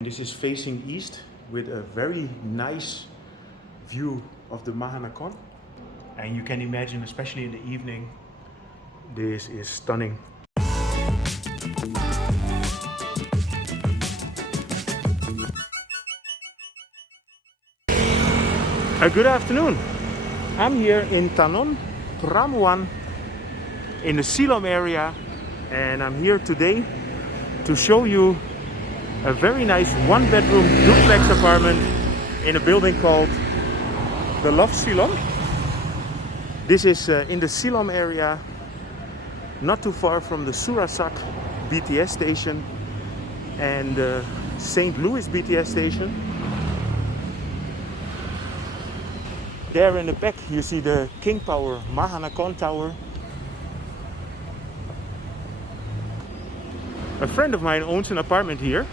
This is facing east with a very nice view of the Mahanakhon. And you can imagine, especially in the evening, this is stunning. Good afternoon. I'm here in Tanon, Pramuan, in the Si Lom area, and I'm here today to show you a very nice one-bedroom duplex apartment in a building called the Lofts Si. This is in the Si Lom area, not too far from the Surasak BTS station and the St. Louis BTS station. There in the back you see the King Power Mahanakhon Tower. A friend of mine owns an apartment here.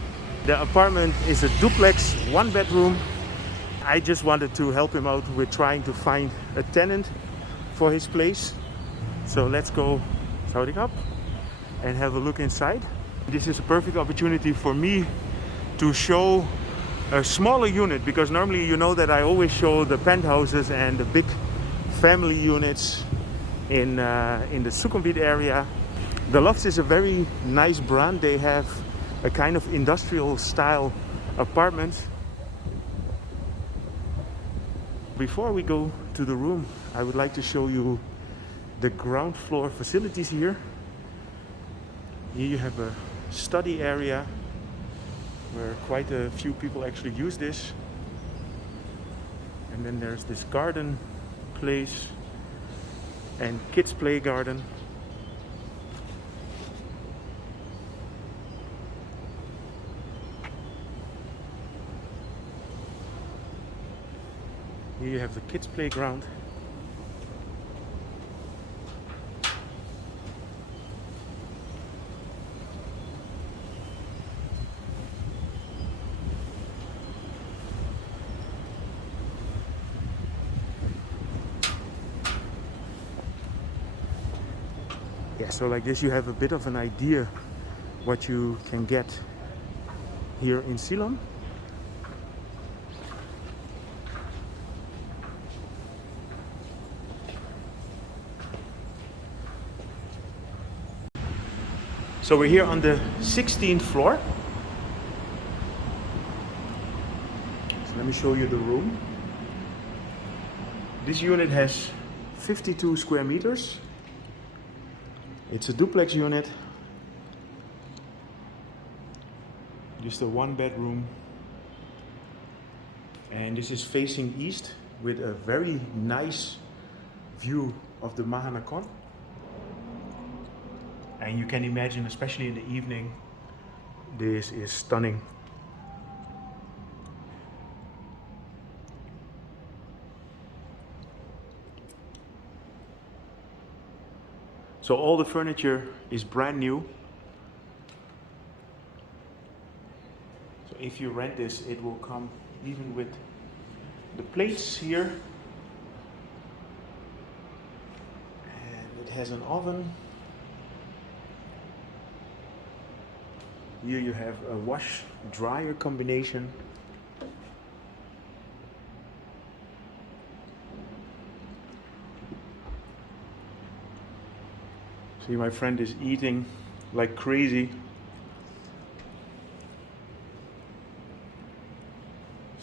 The apartment is a duplex, one bedroom. I just wanted to help him out with trying to find a tenant for his place. So let's go up and have a look inside. This is a perfect opportunity for me to show a smaller unit, because normally you know that I always show the penthouses and the big family units in the Sukhumvit area. The Lofts is a very nice brand. They have a kind of industrial style apartment. Before we go to the room, I would like to show you the ground floor facilities here. Here you have a study area where quite a few people actually use this. And then there's this garden place and kids play garden. Here you have the kids playground. Yeah, so like this you have a bit of an idea what you can get here in Si Lom. So we're here on the 16th floor. So let me show you the room. This unit has 52 square meters. It's a duplex unit. Just a one bedroom. And this is facing east with a very nice view of the Mahanakhon. And you can imagine, especially in the evening, this is stunning. So all the furniture is brand new. So if you rent this, it will come even with the plates here. And it has an oven. Here you have a wash-dryer combination. See, my friend is eating like crazy.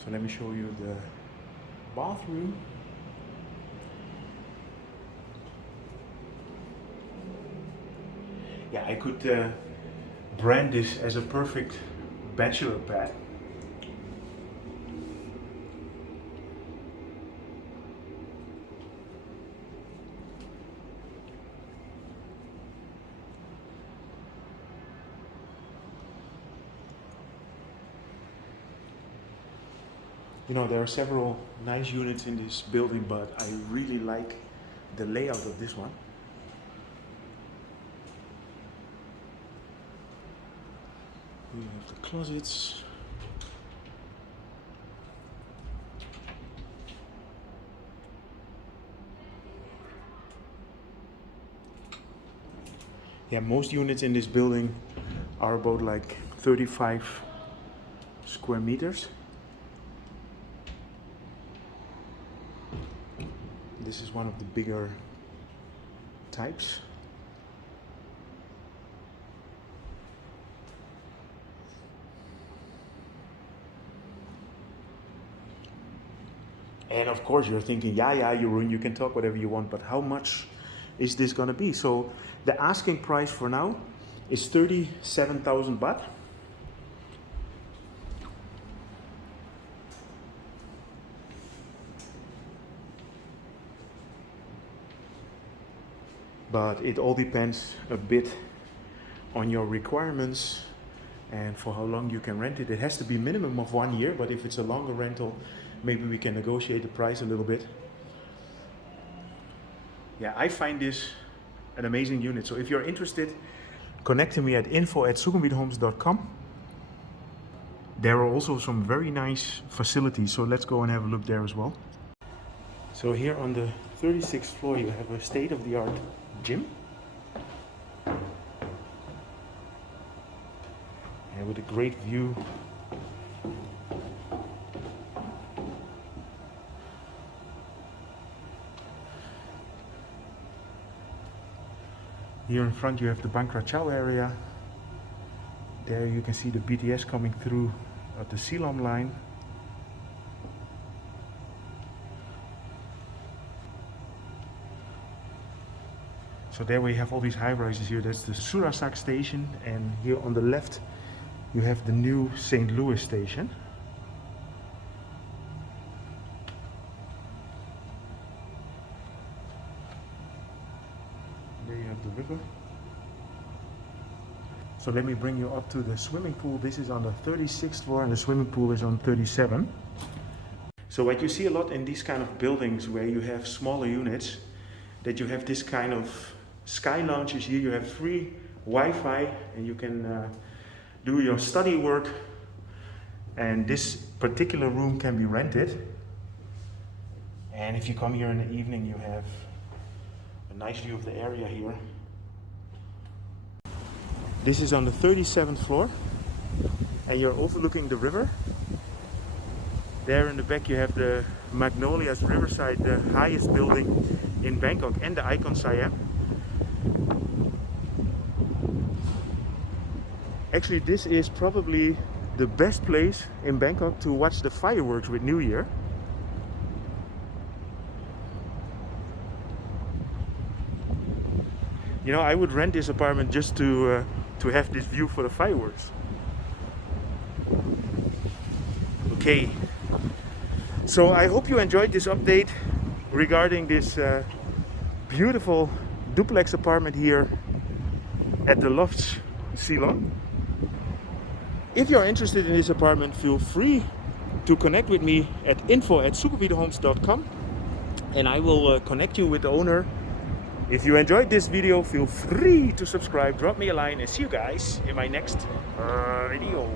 So let me show you the bathroom. Yeah, I could brand this as a perfect bachelor pad. You know, there are several nice units in this building, but I really like the layout of this one. We have the closets. Yeah, most units in this building are about like 35 square meters. This is one of the bigger types. And of course you're thinking, yeah, Jeroen, you can talk whatever you want, but how much is this gonna be? So the asking price for now is 37,000 baht. But it all depends a bit on your requirements and for how long you can rent it. It has to be minimum of 1 year, but if it's a longer rental, maybe we can negotiate the price a little bit. Yeah, I find this an amazing unit. So if you're interested, connect to me at info@sukhumvithomes.com. There are also some very nice facilities, so let's go and have a look there as well. So here on the 36th floor you have a state-of-the-art gym. And with a great view. Here in front you have the Bangkok area. There you can see the BTS coming through at the Si Lom line. So there we have all these high rises here. That's the Surasak station, and here on the left you have the new St. Louis station. There you have the river. So let me bring you up to the swimming pool. This is on the 36th floor and the swimming pool is on 37. So what you see a lot in these kind of buildings where you have smaller units, that you have this kind of sky lounges here. You have free Wi-Fi and you can do your study work, and this particular room can be rented. And if you come here in the evening, you have a nice view of the area here. This is on the 37th floor and you're overlooking the river. There in the back you have the Magnolias Riverside, the highest building in Bangkok, and the Icon Siam. Actually, this is probably the best place in Bangkok to watch the fireworks with New Year. You know, I would rent this apartment just to have this view for the fireworks. Okay, so I hope you enjoyed this update regarding this beautiful duplex apartment here at the Lofts Si. If you're interested in this apartment, feel free to connect with me at info@sukhumvithomes.com and I will connect you with the owner. If you enjoyed this video, feel free to subscribe, drop me a line, and see you guys in my next video.